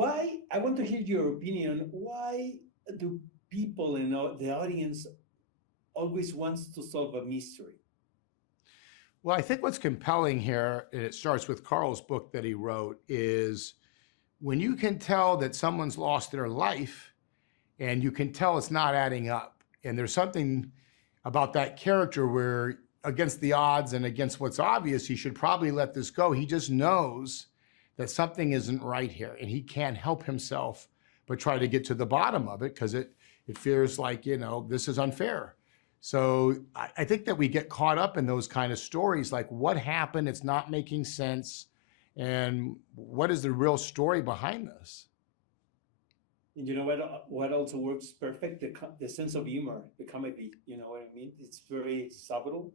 why, I want to hear your opinion, why do people in the audience always wants to solve a mystery? Well, I think what's compelling here, and it starts with Carl's book that he wrote, is when you can tell that someone's lost their life and you can tell it's not adding up. And there's something about that character where, against the odds and against what's obvious, he should probably let this go. He just knows that something isn't right here and he can't help himself but try to get to the bottom of it because it feels like, this is unfair. So I think that we get caught up in those kind of stories, like what happened, it's not making sense, and what is the real story behind this? And you know what also works perfect? The sense of humor, the comedy, you know what I mean? It's very subtle,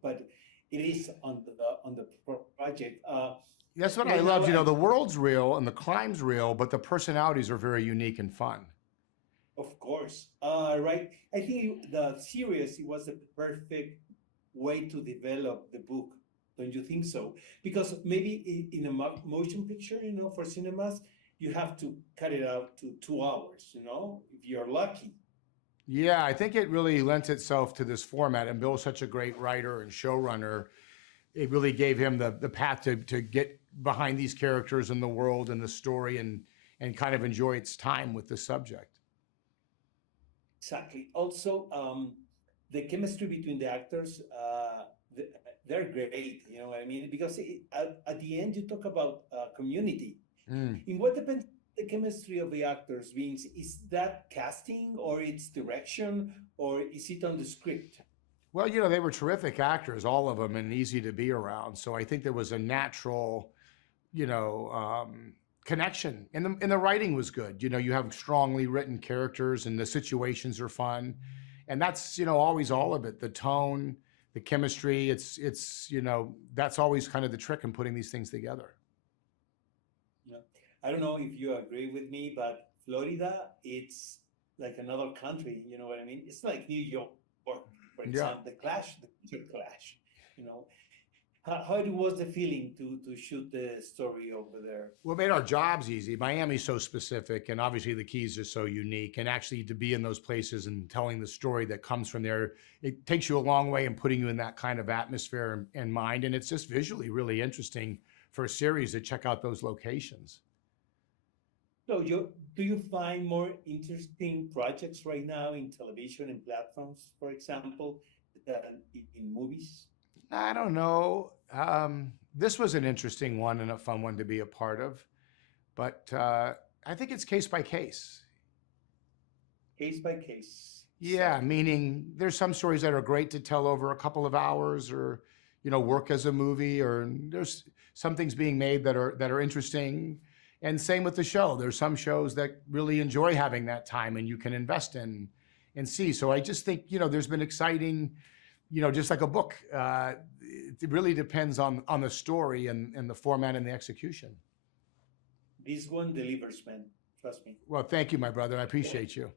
but it is on the project. That's what I love. The world's real and the crime's real, but the personalities are very unique and fun. Of course. Right. I think the series, it was the perfect way to develop the book. Don't you think so? Because maybe in a motion picture, for cinemas, you have to cut it out to 2 hours, if you're lucky. Yeah, I think it really lends itself to this format. And Bill's such a great writer and showrunner. It really gave him the path to get behind these characters and the world and the story and kind of enjoy its time with the subject. Exactly. Also, the chemistry between the actors, they're great. You know what I mean? Because at the end, you talk about community. In what depends the chemistry of the actors, Vince? Is that casting or it's direction or is it on the script? Well, they were terrific actors, all of them, and easy to be around. So I think there was a natural, connection, and the writing was good. You have strongly written characters, and the situations are fun, and that's always all of it. The tone, the chemistry. It's that's always kind of the trick in putting these things together. Yeah. I don't know if you agree with me, but Florida, it's like another country. You know what I mean? It's like New York, for example, the clash. How was the feeling to shoot the story over there? Well, it made our jobs easy. Miami's so specific, and obviously the Keys are so unique. And actually, to be in those places and telling the story that comes from there, it takes you a long way in putting you in that kind of atmosphere and mind. And it's just visually really interesting for a series to check out those locations. So, do you find more interesting projects right now in television and platforms, for example, than in movies? I don't know. This was an interesting one and a fun one to be a part of, but I think it's case by case. Case by case. Yeah, meaning there's some stories that are great to tell over a couple of hours, or work as a movie, or there's some things being made that are interesting. And same with the show. There's some shows that really enjoy having that time and you can invest in and see. So I just think there's been exciting. Just like a book, it really depends on the story and the format and the execution. This one delivers, man. Trust me. Well, thank you, my brother. I appreciate you.